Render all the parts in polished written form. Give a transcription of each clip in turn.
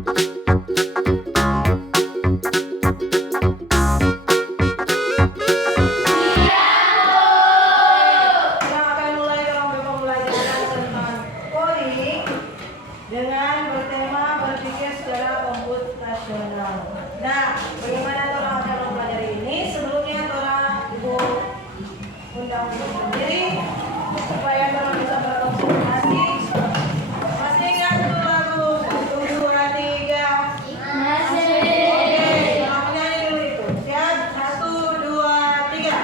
Yang akan mulai kelompok pembelajaran tentang coding dengan bertema berpikir secara komputasional. Nah, bagaimana Tora akan mempelajari ini? Sebelumnya Tora Ibu undang untuk berdiri supaya Tora bisa berkonsentrasi. Masih ingat dulu lagu 1, 2, 3? Oke, yang menyanyi dulu itu. Siap? 1, 2, 3.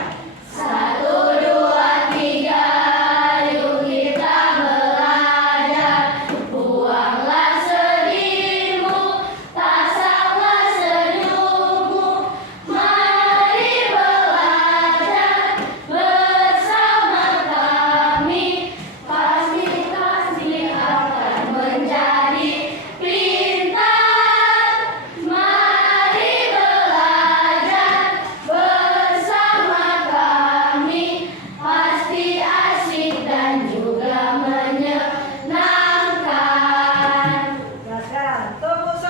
Nah, sekarang tepuk 1,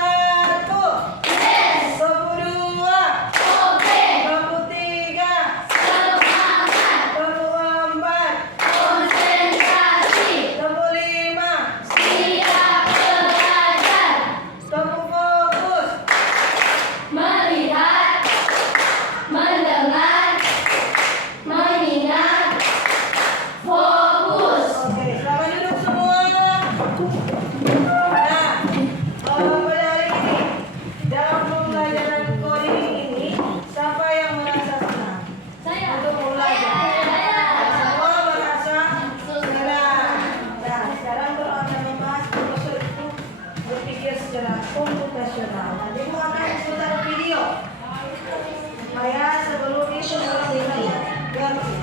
tepuk 2, tepuk 3, tepuk 4, tepuk 5, tepuk fokus. Melihat, mendengar, mengingat, fokus. Oke, selamat duduk semua. Nah, pada hari ini dalam pembelajaran coding ini, siapa yang merasa senang untuk belajar? Semua merasa senang. Nah, sekarang Tora akan membahas proses itu berpikir secara komputasional. Nanti Ibu akan putar video supaya sebelum itu kalian ngerti.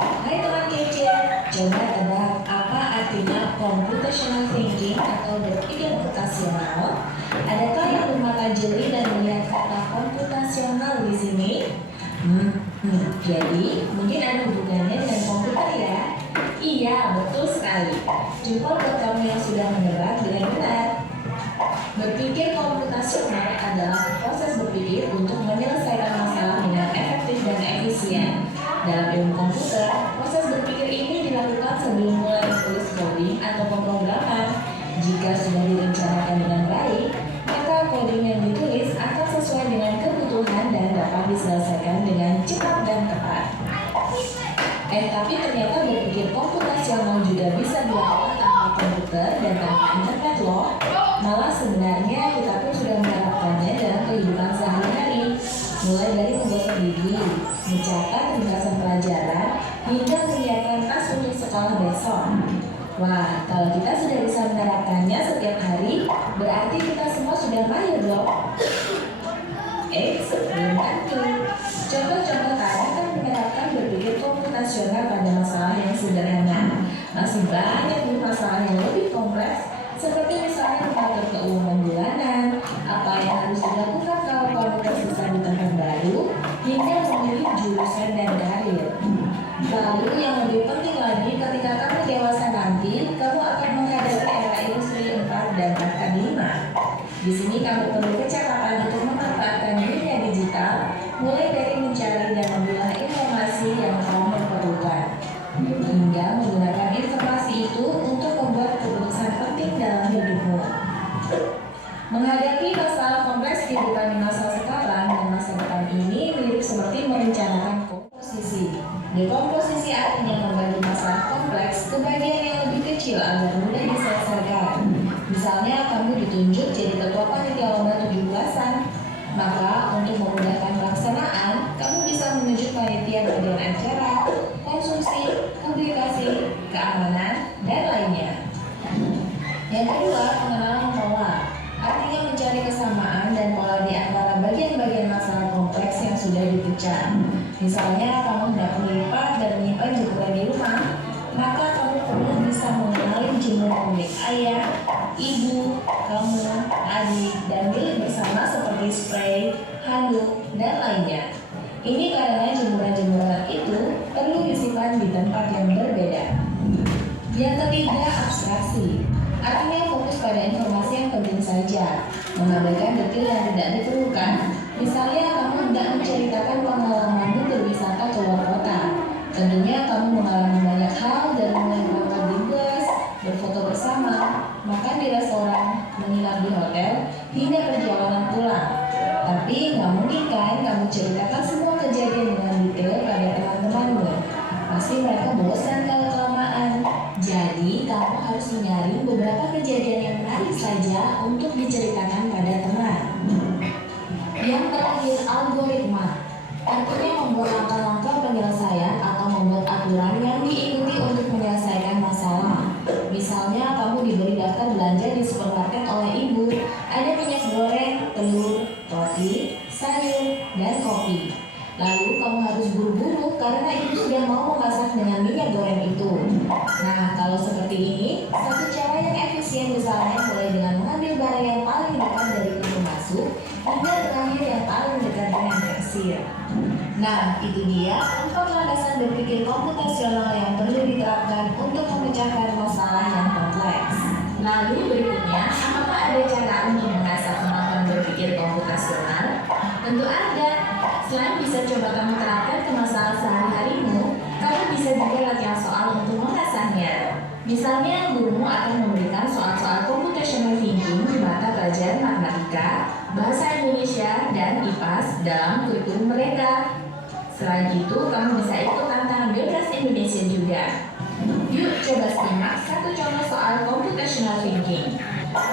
Hai teman kece, coba tebak apa artinya computational thinking atau berpikir komputasional? Adakah yang bermata jeli dan melihat kata komputasional di sini? Jadi mungkin ada hubungannya dengan komputer ya? Iya, betul sekali. Jempol buat kamu yang sudah menebak dengan benar. Berpikir komputasional adalah proses berpikir untuk menyelesaikan masalah dengan efektif dan efisien. Dalam ilmu komputer, proses berpikir ini dilakukan sebelum mulai menulis coding atau pemrograman. Jika sudah direncanakan dengan baik, maka coding yang ditulis akan sesuai dengan kebutuhan dan dapat diselesaikan dengan cepat dan tepat. Tapi ternyata berpikir komputasional juga bisa dilakukan tanpa komputer dan tanpa internet loh. Malah sebenarnya kita pun sudah menerapkannya dalam kehidupan sehari-hari. Mulai dari menggosok gigi, mencatat ringkasan pelajaran, hingga menyiapkan tas untuk sekolah besok. Wah, kalau kita sudah bisa menerapkannya setiap hari, berarti kita semua sudah mahir loh. Belum tentu. Contoh-contoh Tara kan menerapkan berpikir komputasional pada masalah yang sederhana. Masih banyak nih masalah yang lebih kompleks, seperti misalnya mengatur keuangan bulanan, apa yang harus dilakukan kalau kamu tersisa di tempat baru, hingga memilih jurusan dan karir. Lalu yang lebih penting lagi, ketika kamu dewasa nanti, kamu akan menghadapi era industri 4 dan bahkan 5. Di sini kamu perlu kecakapan untuk memanfaatkan dunia digital, mulai dari mencari dan memilah informasi yang kamu perlukan, hingga menggunakan informasi itu untuk membuat keputusan penting dalam hidupmu. Menghadapi masalah kompleks kehidupan di masa sekarang dan masa depan ini mirip seperti merencanakan komposisi. Dekomposisi artinya membagi masalah kompleks ke bagian yang lebih kecil agar mudah diselesaikan. Misalnya kamu ditunjuk jadi ketua panitia lomba 17-an, maka untuk memudahkan pelaksanaan, kamu bisa menunjuk panitia bagian acara, konsumsi, publikasi, keamanan, dan lainnya. Yang kedua, pengenalan pola. Artinya mencari kesamaan dan pola di antara bagian-bagian masalah kompleks yang sudah dipecah. Misalnya, kamu hendak melipat dan menyimpan jemuran di rumah, maka kamu perlu bisa mengenali jemuran milik ayah, ibu, kamu, adik, dan milik bersama seperti spray, handuk, dan lainnya. Ini karena jemuran-jemuran itu perlu disimpan di tempat yang berbeda. Yang ketiga, abstraksi. Artinya fokus pada informasi yang penting saja. mengabaikan detail yang tidak diperlukan. Misalnya, kamu tidak menceritakan pengalamanmu berwisata ke luar kota. Tentunya kamu mengalami banyak hal dari mulai berangkat di bus, berfoto bersama, makan di restoran, menginap di hotel, hingga perjalanan pulang. Tapi nggak mungkin kan kamu ceritakan semua kejadian dengan detail pada teman-temanmu. Pasti mereka bosan kalau kelamaan. Jadi kamu harus menyaring beberapa kejadian yang menarik saja untuk diceritakan pada teman. Yang terakhir, algoritma. Artinya membuat langkah-langkah penyelesaian atau membuat aturan yang diikuti untuk menyelesaikan masalah. Misalnya, kamu diberi daftar belanja di supermarket oleh ibu. Ada minyak goreng, telur, roti, sayur, dan kopi. Lalu kamu harus buru-buru karena ibu sudah mau memasak dengan minyak goreng itu. Nah, kalau seperti ini, satu cara yang efisien misalnya mulai dengan mengambil barang yang paling dekat dari pintu masuk hingga terakhir yang paling dekat dengan kasir. Nah, itu dia 4 landasan berpikir komputasional yang perlu diterapkan untuk memecahkan masalah yang kompleks. Lalu berikutnya, apakah ada cara untuk mengasah kemampuan berpikir komputasional? Tentu ada. Selain bisa coba kamu terapkan ke masalah sehari-harimu, kamu bisa juga latihan soal untuk mengasahnya. Misalnya, gurumu akan memberikan soal-soal computational thinking di mata pelajaran matematika, bahasa Indonesia, dan IPAS dalam kurikulum mereka. Selain itu, kamu bisa ikut tantangan bebas Indonesia juga. Yuk coba simak satu contoh soal computational thinking.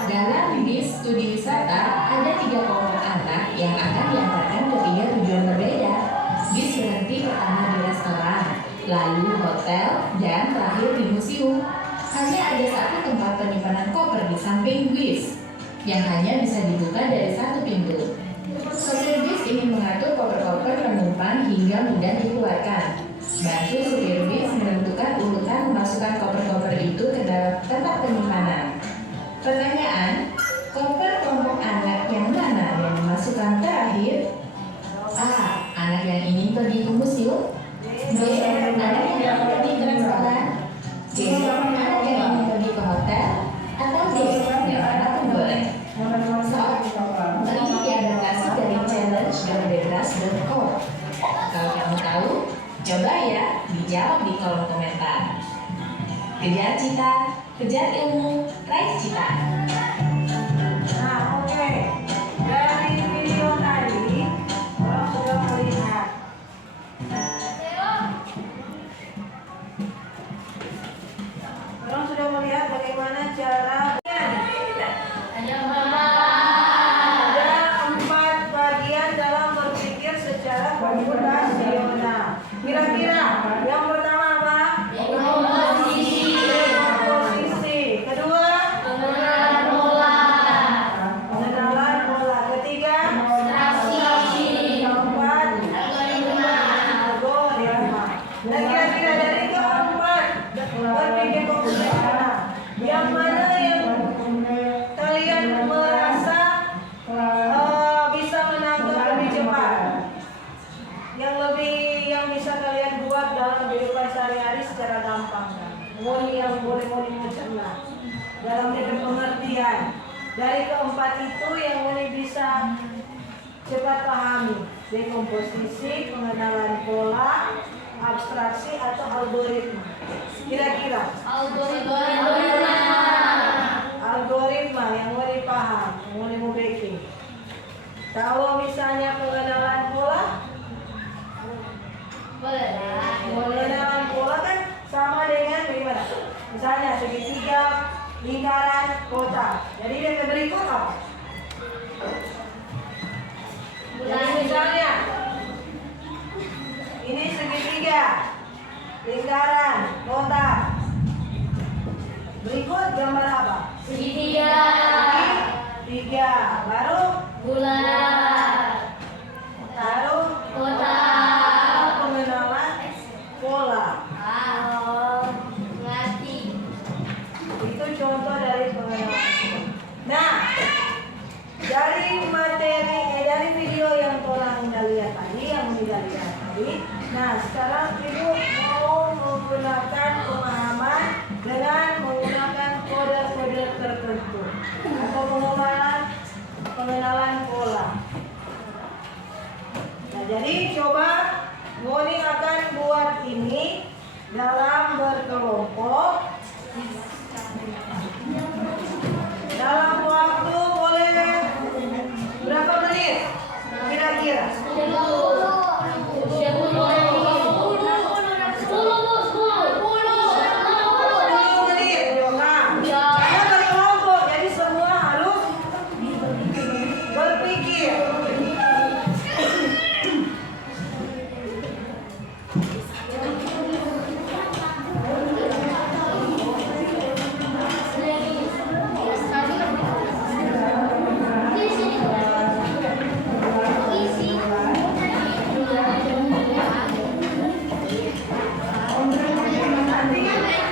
Dalam BIS studi wisata, ada 3 kelompok anak yang akan diantarkan ke 3 tujuan berbeda. BIS berhenti pertama di restoran, lalu hotel, dan terakhir di museum. Hanya ada satu tempat penyimpanan koper di samping BIS, yang hanya bisa dibuka dari satu pintu. Sopir bis ingin mengatur koper-koper penumpang hingga mudah dikeluarkan. Bantu supir bis menentukan urutan memasukkan koper-koper itu ke dalam tempat penyimpanan. Pertanyaan, koper kelompok anak yang mana yang dimasukkan terakhir? A. Anak yang ingin pergi ke museum. B. Anak yang ingin pergi ke restoran. C. Anak yang ingin pergi ke hotel. Atau D. Yang mana pun boleh. Ini diadaptasi dari challenge.bebas.org. Kalau kamu tahu, coba ya dijawab di kolom komentar. Kejar cita, kejar ilmu, raih cita. Nah, oke. Dari video tadi, orang sudah melihat. Orang sudah melihat bagaimana cara ada 4 bagian dalam berpikir secara komputasional. Kira-kira yang pertama apa? Komposisi. Kedua, pengenalan pola. Ketiga, keempat, algoritma. Dan kira-kira dari keempat berpikir komputasional, yang mana yang kalian merasa bisa menangkap lebih cepat, yang bisa kalian buat dalam kehidupan sehari-hari secara gampang, yang boleh dicerna dalam pengertian. Dari keempat itu yang boleh bisa cepat pahami: dekomposisi, pengenalan pola, abstraksi, atau algoritma. Kira-kira algoritma yang boleh paham, yang boleh membaking. Kalau misalnya pengenalan pola, pengenalan pola kan sama dengan bagaimana? Misalnya segitiga, lingkaran, kotak. Jadi yang berikut apa? Jadi misalnya ini segitiga, lingkaran, kotak. Berikut gambar apa? Segitiga, baru bulan, baru kotak, pengenalan pola. ngerti. Itu contoh dari pengenalan. Nah, dari dari video yang Anda lihat tadi, nah sekarang ibu mau menggunakan pemahaman dengan menggunakan kode-kode tertentu atau pengenalan pola. Nah, jadi coba Ngoni akan buat ini dalam berkelompok. Dalam waktu boleh berapa menit? Kira-kira? 10 menit, Yoga. Karena berkelompok, jadi semua harus berpikir.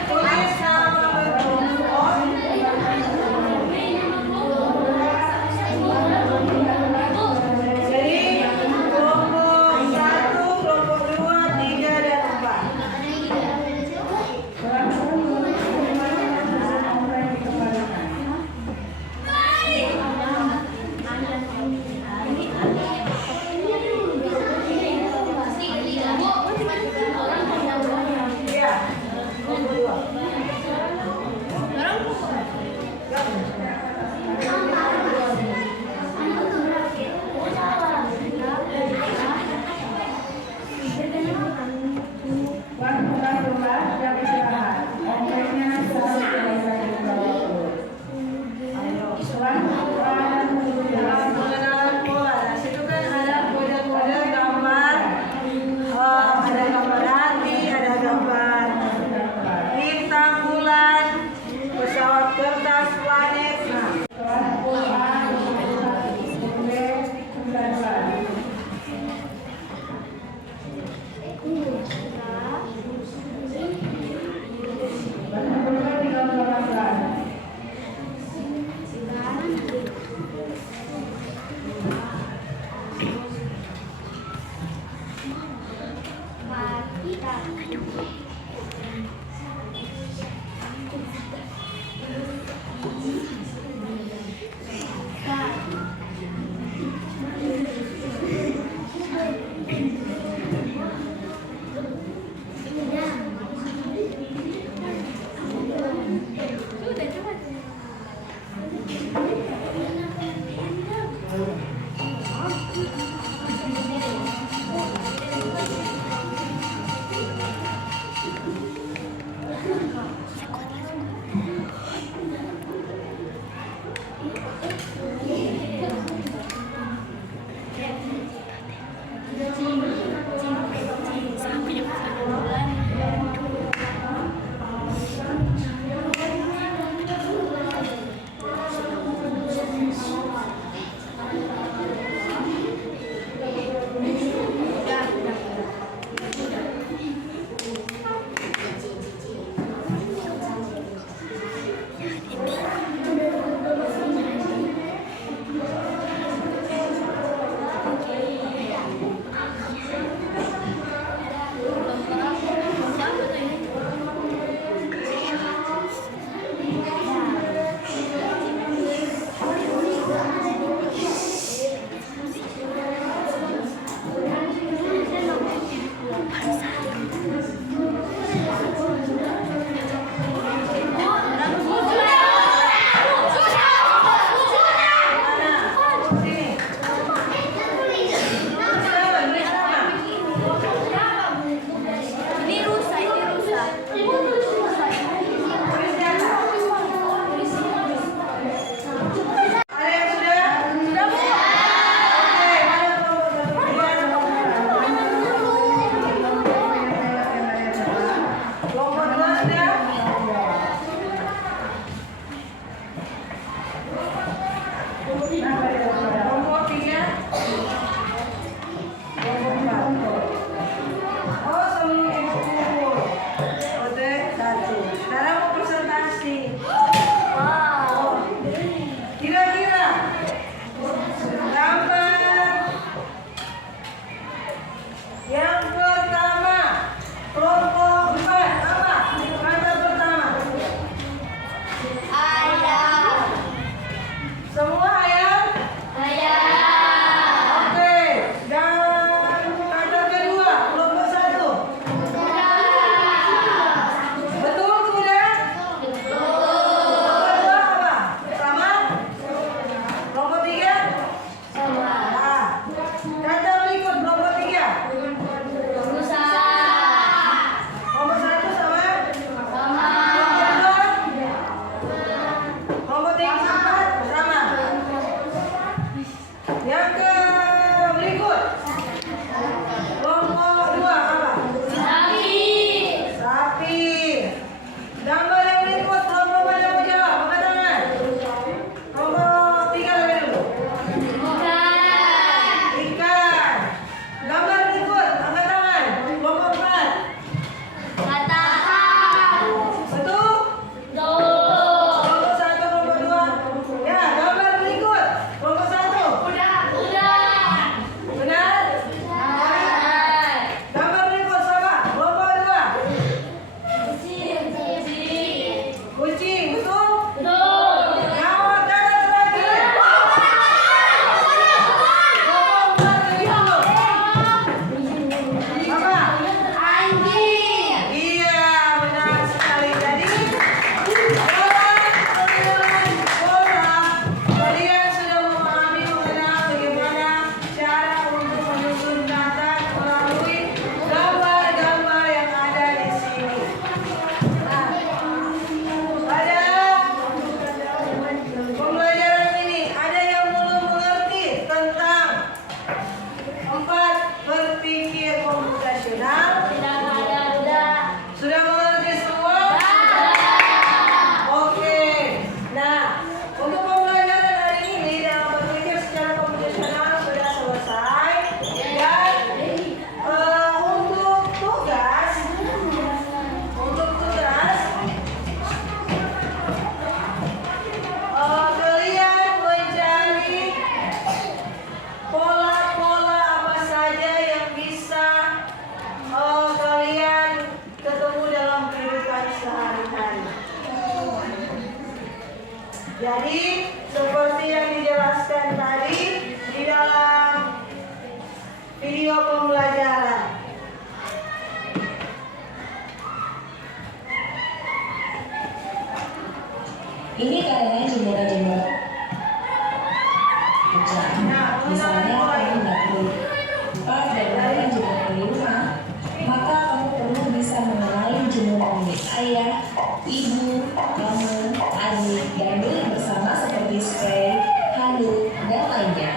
Tulis nama berkelompok. Jadi kelompok 1, kelompok 2, 3, dan 4. Iya, kelompok 2. Dalam pengenalan pola, nah situ kan ada kode-kode gambar, ada gambar hati, ada gambar bintang, bulan, pesawat kertas, planet. Nah, Misalnya kamu nggak perlu part dan kalian juga di rumah, maka kamu perlu bisa mengenali jemuran milik ayah, ibu, kamu, adik, dan milik bersama seperti spray, handuk, dan lainnya.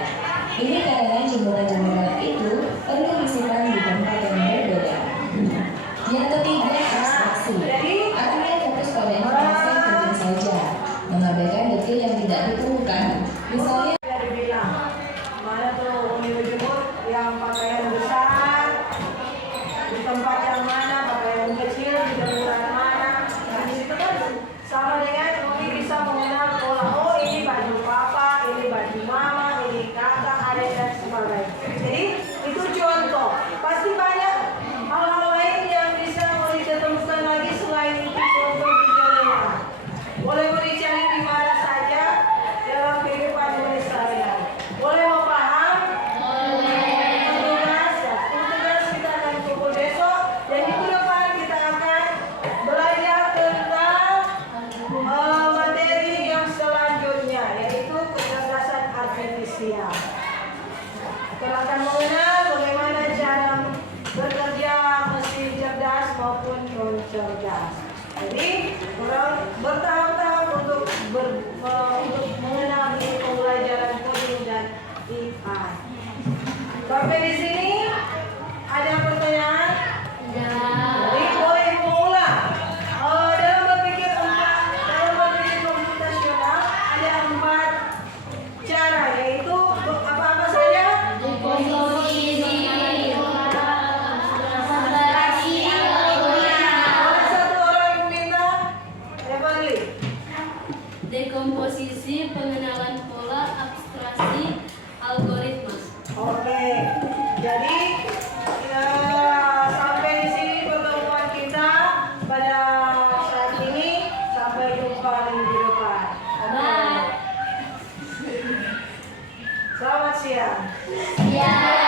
Ini karena jemuran-jemuran itu perlu disimpan di tempat yang berbeda. Yang ketiga, abstraksi. Artinya fokus pada informasi yang penting saja, mengabaikan detail yang tidak diperlukan. Misalnya, Ada dibilang, mana tuh Umi jemur yang pakaian besar, di tempat yang mana, pakaian kecil, di jemuran mana. Nah, di situ kan sama dengan Umi bisa mengenal pola, oh ini baju papa, ini baju mama, ini kakak, adik, dan sebagainya. Jadi, itu contoh. Pasti banyak hal-hal lain yang bisa Umi ketemukan lagi selain itu contoh di jemuran. Boleh Umi cari di mana saja dalam kehidupan Umi sehari-hari. Boleh mau paham? Tugas, ya. Tugas kita akan kumpul besok. Dan minggu depan kita akan belajar tentang materi yang selanjutnya, yaitu kecerdasan artifisial. Kita akan mengenal bagaimana cara bekerja mesin cerdas maupun non cerdas. Jadi bertahap-tahap untuk mengenal pembelajaran coding dan IPA. Sampai di sini ada pertanyaan? Jadi boleh mengulang. Dalam berpikir komputasional ada 4 cara, yaitu apa-apa saja? Ada satu orang yang minta, ada Fadli. Dekomposisi, pengenalan pola, abstraksi, algoritma. Oke, jadi sampai di sini pertemuan kita pada saat ini. Sampai jumpa minggu depan. Oke. Selamat siang. Ya.